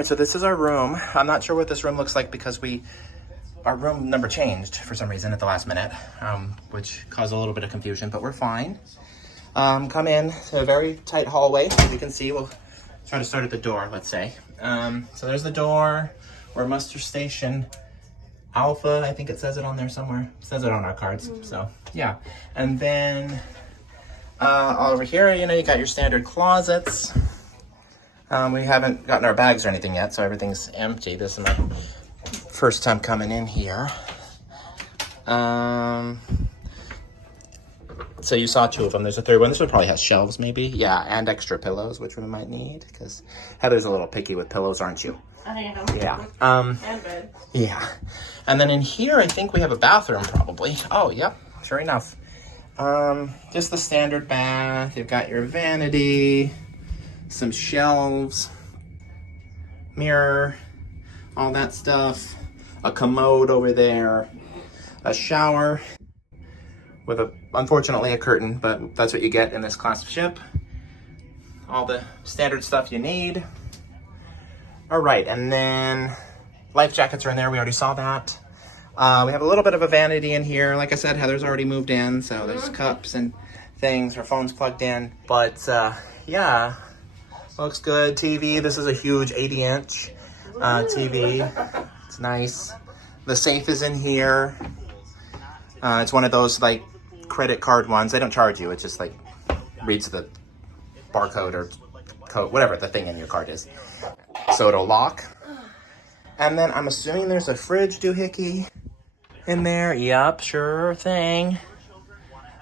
right, so this is our room. I'm not sure what this room looks like because our room number changed for some reason at the last minute, which caused a little bit of confusion, but we're fine. Come in to a very tight hallway. As you can see, we'll try to start at the door, let's say. So there's the door. We're muster station Alpha, I think it says it on there somewhere. It says it on our cards, so yeah. And then all over here, you know, you got your standard closets. We haven't gotten our bags or anything yet, so everything's empty. This is my first time coming in here. So you saw two of them. There's a third one. This one probably has shelves, maybe. Yeah, and extra pillows, which we might need, because Heather's a little picky with pillows, aren't you? I am. Yeah. And bed. Yeah. And then in here, I think we have a bathroom, probably. Oh, yep. Sure enough. Just the standard bath. You've got your vanity, some shelves, mirror, all that stuff. A commode over there. A shower with unfortunately a curtain, but that's what you get in this class of ship. All the standard stuff you need. All right, and then life jackets are in there. We already saw that. We have a little bit of a vanity in here. Like I said, Heather's already moved in, so there's cups and things. Her phone's plugged in. But yeah, looks good. TV, this is a huge 80-inch TV. It's nice. The safe is in here. It's one of those like credit card ones. They don't charge you. It just like reads the barcode or code, whatever the thing in your card is. So it'll lock. And then I'm assuming there's a fridge doohickey in there. Yup, sure thing.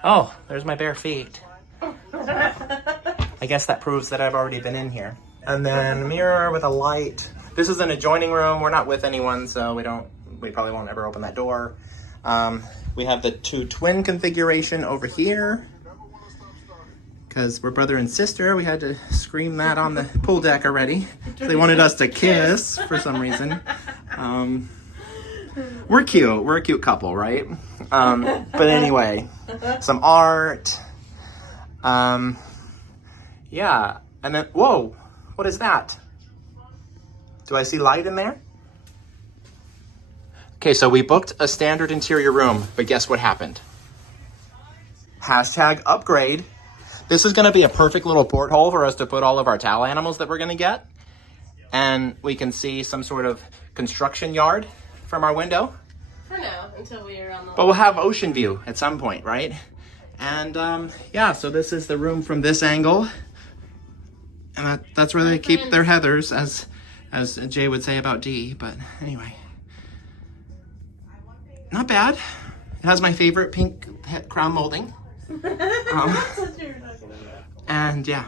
Oh, there's my bare feet. I guess that proves that I've already been in here. And then mirror with a light. This is an adjoining room. We're not with anyone, so we probably won't ever open that door. We have the two twin configuration over here. Because we're brother and sister, we had to scream that on the pool deck already. They wanted us to kiss for some reason. We're cute. We're a cute couple, right? But anyway, some art. Yeah. And then, whoa, what is that? Do I see light in there? Okay, so we booked a standard interior room, but guess what happened? Hashtag upgrade. This is gonna be a perfect little porthole for us to put all of our towel animals that we're gonna get. And we can see some sort of construction yard from our window. For now, until we are on the... But we'll have Oceanview at some point, right? And yeah, so this is the room from this angle. And that's where they keep their Heathers, as Jay would say about Dee, but anyway. Not bad. It has my favorite pink crown molding. And yeah,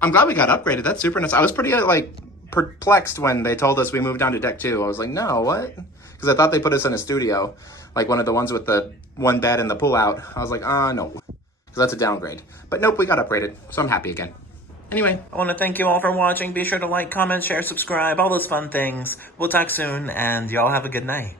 I'm glad we got upgraded. That's super nice. I was pretty like perplexed when they told us we moved down to deck 2. I was like, no, what? Because I thought they put us in a studio, like one of the ones with the one bed and the pull out. I was like, no, because that's a downgrade. But nope, we got upgraded, so I'm happy again. Anyway, I want to thank you all for watching. Be sure to like, comment, share, subscribe, all those fun things. We'll talk soon, and y'all have a good night.